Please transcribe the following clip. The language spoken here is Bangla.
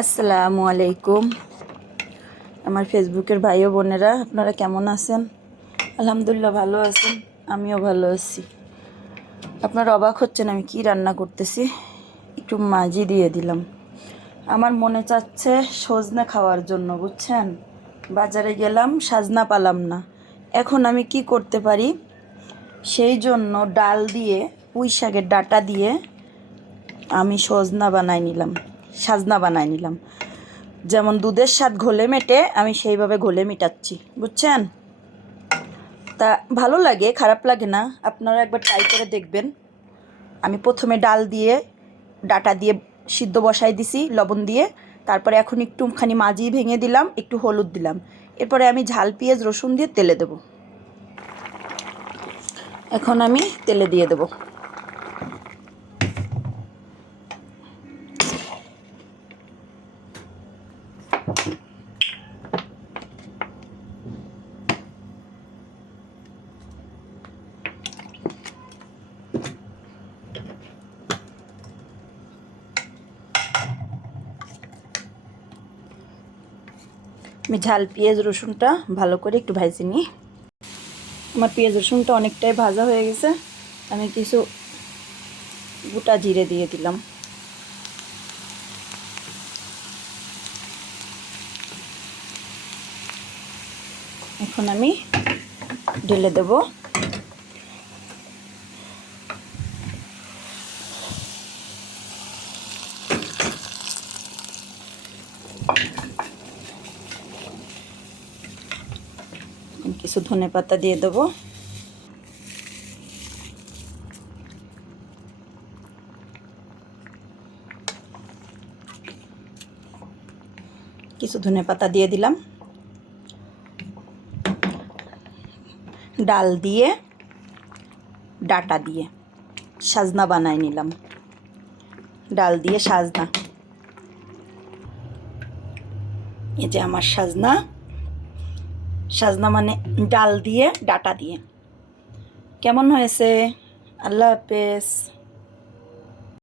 আসসালামু আলাইকুম আমার ফেসবুকের ভাই ও বোনেরা, আপনারা কেমন আছেন? আলহামদুলিল্লাহ ভালো আছেন, আমিও ভালো আছি। আপনারা অবাক হচ্ছেন আমি কি রান্না করতেছি। একটু মাজি দিয়ে দিলাম। আমার মনে চাচ্ছে সজনে খাওয়ার জন্য, বুঝছেন। বাজারে গেলাম, সাজনা পালাম না। এখন আমি কি করতে পারি, সেই জন্য ডাল দিয়ে, পুঁই শাকের ডাঁটা দিয়ে আমি সাজনা বানাই নিলাম। যেমন দুধের স্বাদ ঘোলে মেটে, আমি সেইভাবে ঘোলে মেটাচ্ছি, বুঝছেন। তা ভালো লাগে, খারাপ লাগে না, আপনারা একবার ট্রাই করে দেখবেন। আমি প্রথমে ডাল দিয়ে ডাটা দিয়ে সিদ্ধ বসাই দিছি লবণ দিয়ে, তারপরে এখন একটুখানি মাজি ভেঙে দিলাম, একটু হলুদ দিলাম। এরপরে আমি ঝাল পেঁয়াজ রসুন দিয়ে তেলে দেব। এখন আমি তেলে দিয়ে দেব। আমি ঝাল পেঁয়াজ রসুনটা ভালো করে একটু ভাজে নিই। আমার পেঁয়াজ রসুনটা অনেকটাই ভাজা হয়ে গেছে। আমি কিছু গোটা জিরে দিয়ে দিলাম। এখন আমি ঢেলে দেব। কিছু ধনেপাতা দিয়ে দেবো। কিছু ধনেপাতা দিয়ে দিলাম। ডাল দিয়ে ডাটা দিয়ে সাজনা বানাই নিলাম। ডাল দিয়ে সাজনা, এই যে আমার সাজনা। সাজনা মানে ডাল দিয়ে ডাটা দিয়ে। কেমন হয়েছে? আল্লাহ হাফেজ।